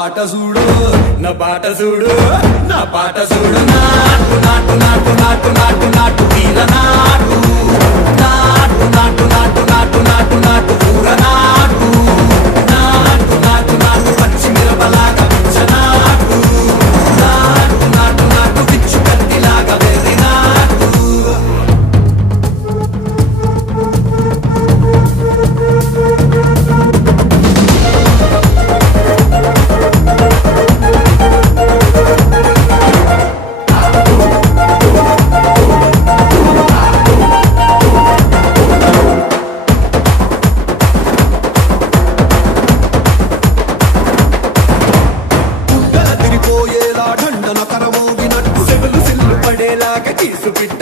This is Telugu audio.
పాట చూడు నా పాట చూడు నా పాట చూడు నాటు నాటు నాటు నాటు నాటు నాటు వీర నాటు నాటు నాటు నాటు నాటు నాటు నాటు ఊర నాటు నాటు నాటు నాటు పచ్చి మిరపలాగా నాటు నాటు నాటు నాటు పిచ్చు కత్తిలాగా వెర్రి నాటు ढंडन करमोगिनट्टु सेवलु सिल्लु पडेलागा चीसु पिट्ट